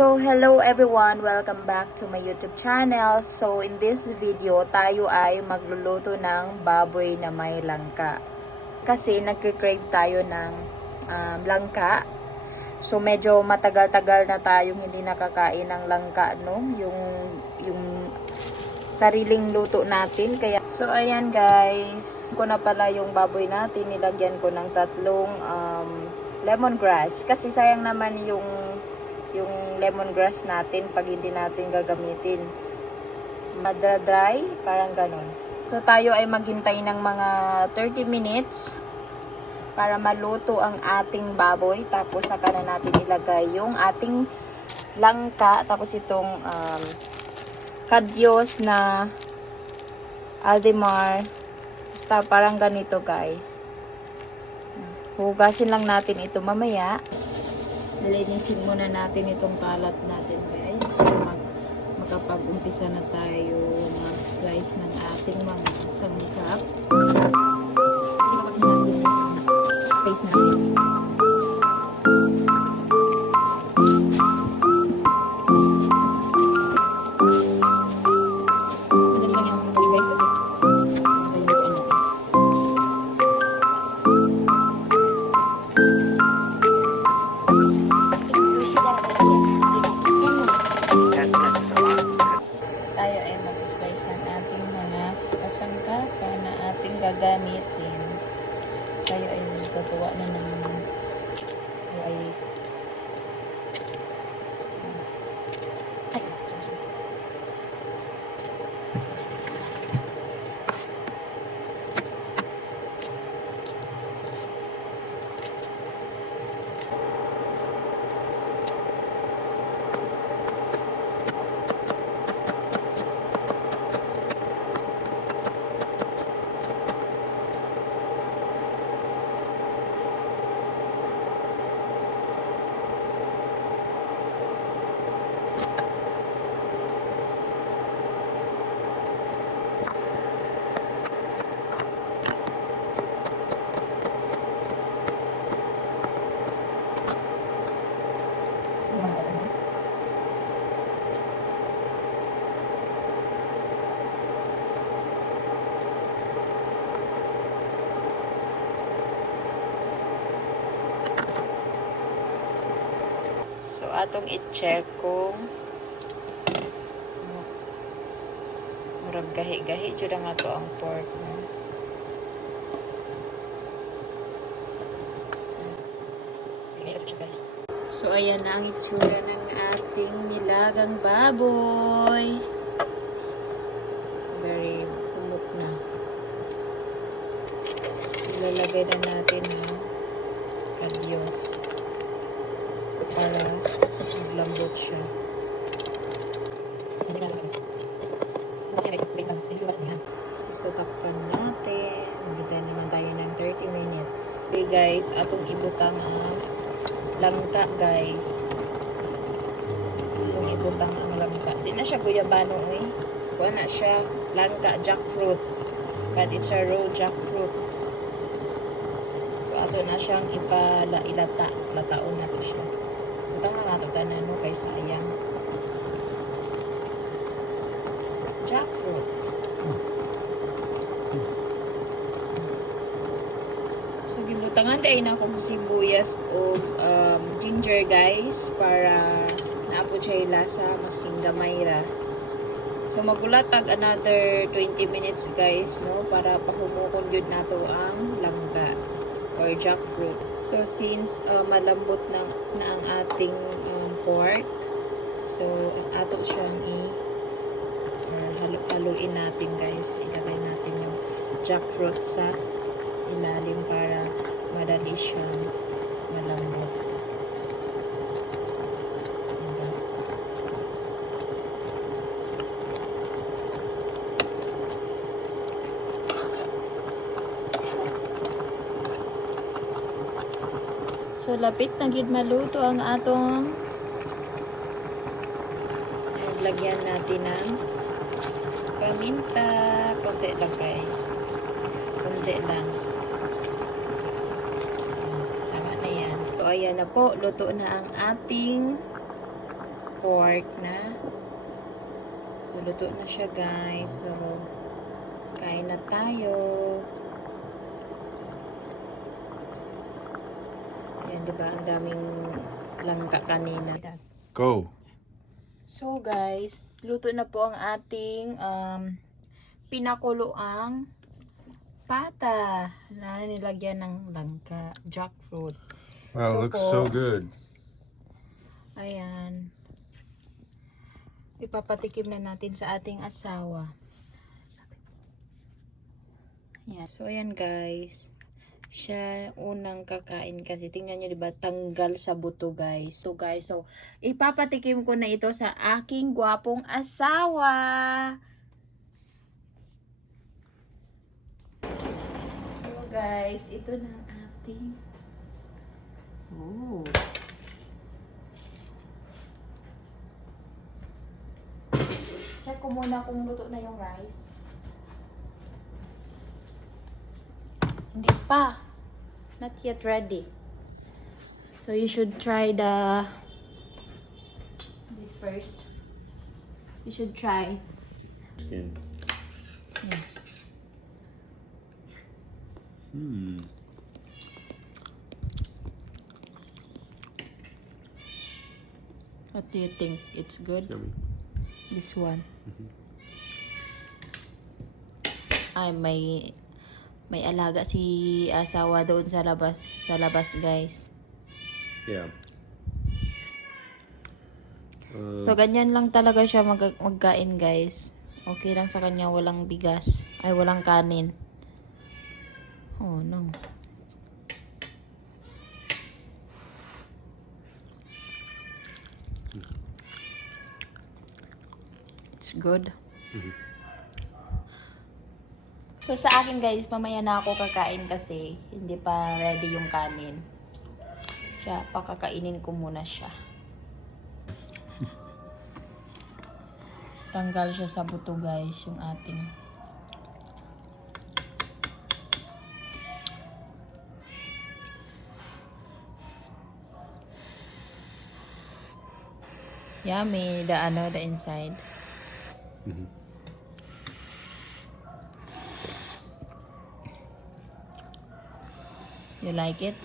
So, hello everyone! Welcome back to my YouTube channel. So, in this video, tayo ay magluluto ng baboy na may langka. Kasi nagki-crave tayo ng langka. So, medyo matagal-tagal na tayong hindi nakakain ng langka, no? Yung sariling luto natin. Kaya, so, ayan guys. Ko na pala yung baboy natin. Nilagyan ko ng tatlong lemongrass. Kasi sayang naman yung lemongrass natin pag hindi natin gagamitin. Madra-dry, parang ganon. So, tayo ay maghintay ng mga 30 minutes para maluto ang ating baboy. Tapos, saka na natin ilagay yung ating langka. Tapos, itong kadyos na Aldemar. Basta parang ganito, guys. Hugasin lang natin ito mamaya. Nalinisin muna natin itong kalat natin, guys. Makapag-umpisa na tayo mag-slice ng ating mga sangkap. Sige, kapag space natin. Madali lang yung guys kasi sangkapan na ating gagamitin. Tayo ay gagawa na ng so, atong i-check kung murag gahi-gahi jud nga to ang pork mo. So, ayan na ang itsura ng ating nilagang baboy. Very kumot na. Ilalagay na natin ang kadyos para maglambot siya. Basta takpan natin. Magbitay naman tayo ng 30 minutes. Okay guys, atong ibutang ang langka guys. Atong ibutang ang langka. Di na siya guyabano eh. Kuha na siya langka jackfruit. But it's a raw jackfruit. So ato na siyang ilata. Lataon na to siya. Butang na nato tanan no kay sayang. Jackfruit. So gibutangan dai na akong sibuyas o ginger guys para naapod siya lasa masking gamay ra. So magulatag another 20 minutes guys no para pahumukon gyud nato ang langka or jackfruit. So since malambot na ang ating pork, so ato siyang haluin natin guys. Ilagay natin yung jackfruit sa ilalim para madali siyang malambot. So, lapit na gid maluto ang atong lagyan natin ng paminta. Konti lang guys. Konti lang. Tama na yan. So, ayan na po. Luto na ang ating pork na. So, luto na siya, guys. So, kain na tayo. Ayan, diba? Ang daming langka kanina. Go. So, guys, luto na po ang ating pinakuloang pata na nilagyan ng langka, jackfruit. Wow, So looks po, so good. Ayan. Ipapatikim na natin sa ating asawa. Ayan. So, ayan guys. Siya unang kakain kasi. Tingnan nyo, diba? Tanggal sa buto, guys. So, guys, ipapatikim ko na ito sa aking gwapong asawa. So, guys, ito na ang ating... Ooh. Check ko muna kung luto na yung rice. Hindi pa. Not yet ready. So you should try this first. You should try. Skin. Yeah. What do you think? It's good? Yummy. This one. Ay, may alaga si asawa doon sa labas guys. Yeah. So ganyan lang talaga siya magkain guys. Okay lang sa kanya, walang bigas, ay walang kanin. Oh no. It's good. So sa akin guys, mamaya na ako kakain kasi hindi pa ready yung kanin. Siya, pakakainin ko muna siya. Tanggal siya sa buto guys, yung ating. Yummy, the inside. You like it?